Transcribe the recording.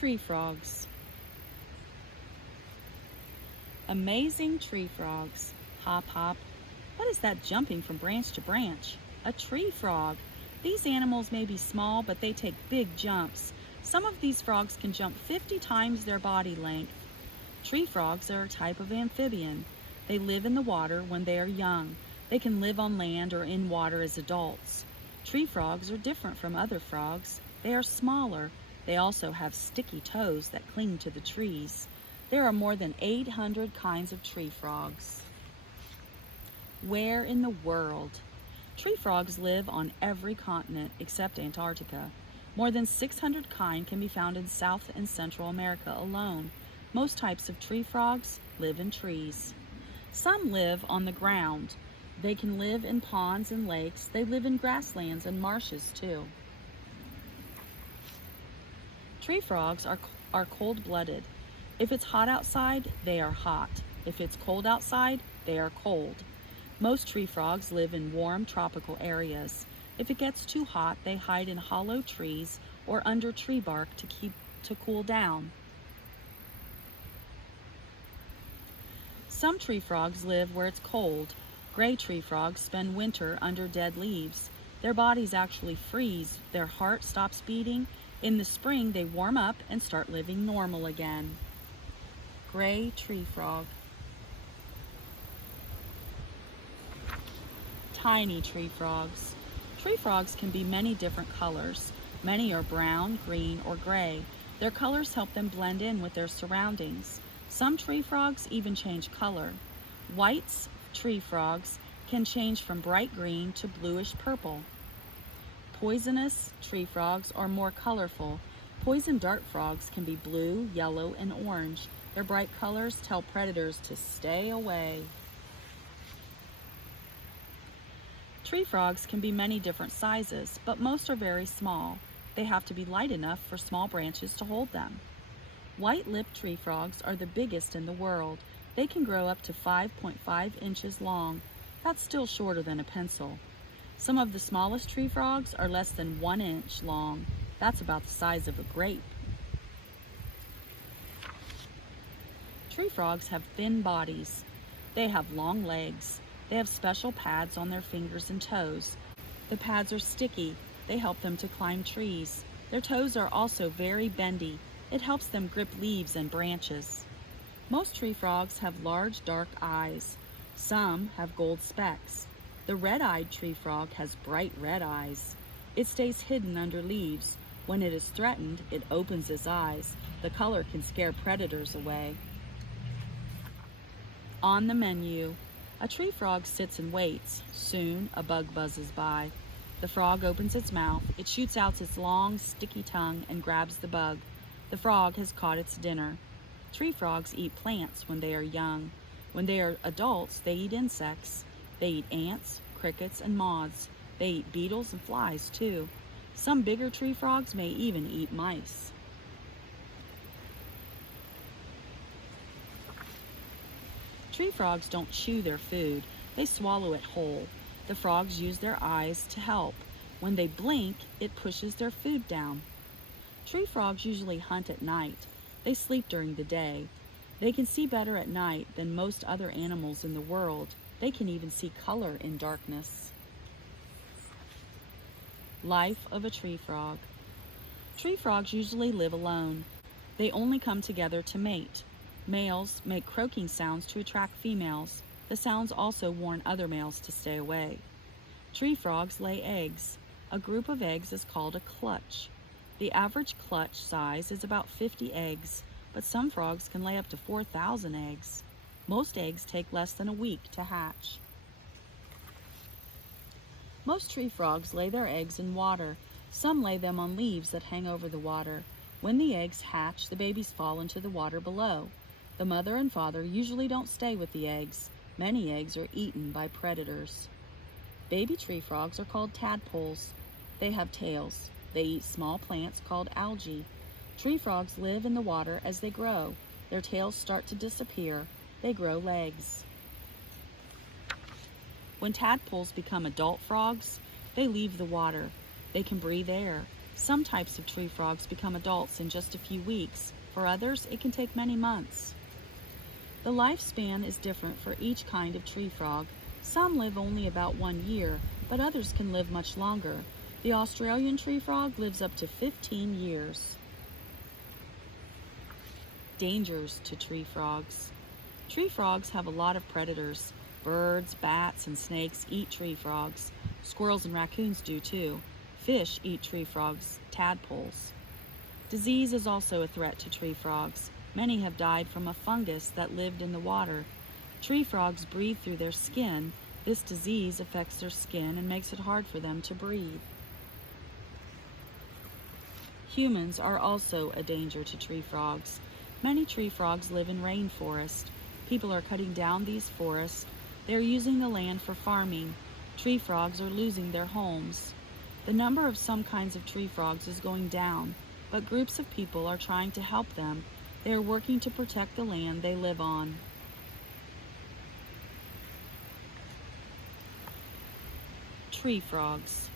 Tree frogs. Amazing tree frogs. Hop, hop. What is that jumping from branch to branch? A tree frog. These animals may be small, but they take big jumps. Some of these frogs can jump 50 times their body length. Tree frogs are a type of amphibian. They live in the water when they are young. They can live on land or in water as adults. Tree frogs are different from other frogs. They are smaller. They also have sticky toes that cling to the trees. There are more than 800 kinds of tree frogs. Where in the world? Tree frogs live on every continent except Antarctica. More than 600 kinds can be found in South and Central America alone. Most types of tree frogs live in trees. Some live on the ground. They can live in ponds and lakes. They live in grasslands and marshes too. Tree frogs are cold-blooded. If it's hot outside, they are hot. If it's cold outside, they are cold. Most tree frogs live in warm tropical areas. If it gets too hot, they hide in hollow trees or under tree bark to cool down. Some tree frogs live where it's cold. Gray tree frogs spend winter under dead leaves. Their bodies actually freeze. Their heart stops beating. In the spring, they warm up and start living normal again. Gray tree frog. Tiny tree frogs. Tree frogs can be many different colors. Many are brown, green, or gray. Their colors help them blend in with their surroundings. Some tree frogs even change color. White tree frogs can change from bright green to bluish purple. Poisonous tree frogs are more colorful. Poison dart frogs can be blue, yellow, and orange. Their bright colors tell predators to stay away. Tree frogs can be many different sizes, but most are very small. They have to be light enough for small branches to hold them. White-lipped tree frogs are the biggest in the world. They can grow up to 5.5 inches long. That's still shorter than a pencil. Some of the smallest tree frogs are less than 1 inch long. That's about the size of a grape. Tree frogs have thin bodies. They have long legs. They have special pads on their fingers and toes. The pads are sticky. They help them to climb trees. Their toes are also very bendy. It helps them grip leaves and branches. Most tree frogs have large, dark eyes. Some have gold specks. The red-eyed tree frog has bright red eyes. It stays hidden under leaves. When it is threatened, it opens its eyes. The color can scare predators away. On the menu, a tree frog sits and waits. Soon, a bug buzzes by. The frog opens its mouth. It shoots out its long, sticky tongue and grabs the bug. The frog has caught its dinner. Tree frogs eat plants when they are young. When they are adults, they eat insects. They eat ants, crickets, and moths. They eat beetles and flies, too. Some bigger tree frogs may even eat mice. Tree frogs don't chew their food. They swallow it whole. The frogs use their eyes to help. When they blink, it pushes their food down. Tree frogs usually hunt at night. They sleep during the day. They can see better at night than most other animals in the world. They can even see color in darkness. Life of a tree frog. Tree frogs usually live alone. They only come together to mate. Males make croaking sounds to attract females. The sounds also warn other males to stay away. Tree frogs lay eggs. A group of eggs is called a clutch. The average clutch size is about 50 eggs, but some frogs can lay up to 4,000 eggs. Most eggs take less than a week to hatch. Most tree frogs lay their eggs in water. Some lay them on leaves that hang over the water. When the eggs hatch, the babies fall into the water below. The mother and father usually don't stay with the eggs. Many eggs are eaten by predators. Baby tree frogs are called tadpoles. They have tails. They eat small plants called algae. Tree frogs live in the water as they grow. Their tails start to disappear. They grow legs. When tadpoles become adult frogs, they leave the water. They can breathe air. Some types of tree frogs become adults in just a few weeks. For others, it can take many months. The lifespan is different for each kind of tree frog. Some live only about 1 year, but others can live much longer. The Australian tree frog lives up to 15 years. Dangers to tree frogs. Tree frogs have a lot of predators. Birds, bats, and snakes eat tree frogs. Squirrels and raccoons do too. Fish eat tree frogs, tadpoles. Disease is also a threat to tree frogs. Many have died from a fungus that lived in the water. Tree frogs breathe through their skin. This disease affects their skin and makes it hard for them to breathe. Humans are also a danger to tree frogs. Many tree frogs live in rainforests. People are cutting down these forests. They are using the land for farming. Tree frogs are losing their homes. The number of some kinds of tree frogs is going down, but groups of people are trying to help them. They are working to protect the land they live on. Tree frogs.